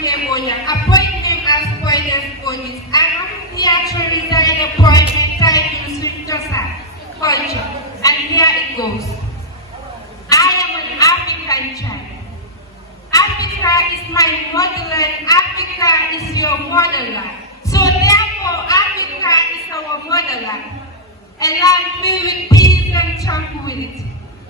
Memorial, appoint them as pointless bodies, and naturally design a poem entitled Swiftosa, Culture. And here it goes. I am an African child. Africa is my motherland. Africa is your motherland. So therefore, Africa is our motherland. A land filled with peace and tranquility.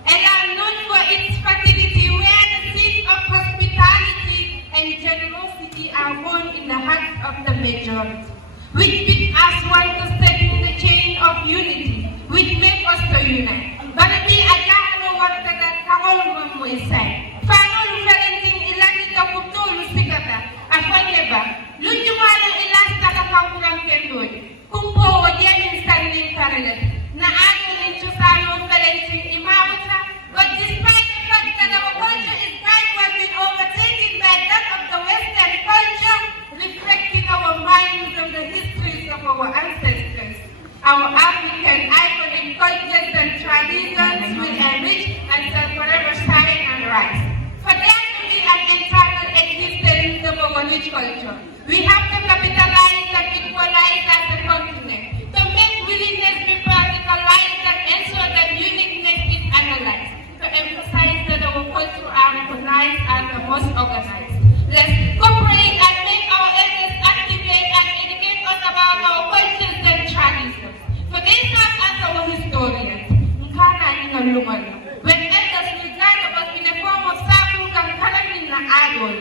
A land known for its fertility, where the seeds of hospitality and generosity are born in the hearts of the majority, which bid us one to strengthen the chain of unity, which make us to unite. But we are going to that Carol Moisai. Fanol Valentin Ilanika Putul Sikata, Afaneba, Lujuman Ilasta Kapuran Kendoy, Kumpo, Yen standing parallel, Naano Chusano Valentin Imauta, but despite the fact that our culture is backward and overtaken by that of the Western culture, reflecting our minds and the histories of our ancestors, our African iconic cultures and traditions will enrich and shall forever shine and rise. For there to be an internal existence of our rich culture, we have to capitalize and equalize as a continent, to make willingness be practicalized and ensure that uniqueness is analyzed, to emphasize that our culture are recognized as the most organized. Let's cooperate and make our elders activate and educate us about our cultures and traditions. For they serve as our historians. When elders will guide us in a form of sabu kang kalamin na agol,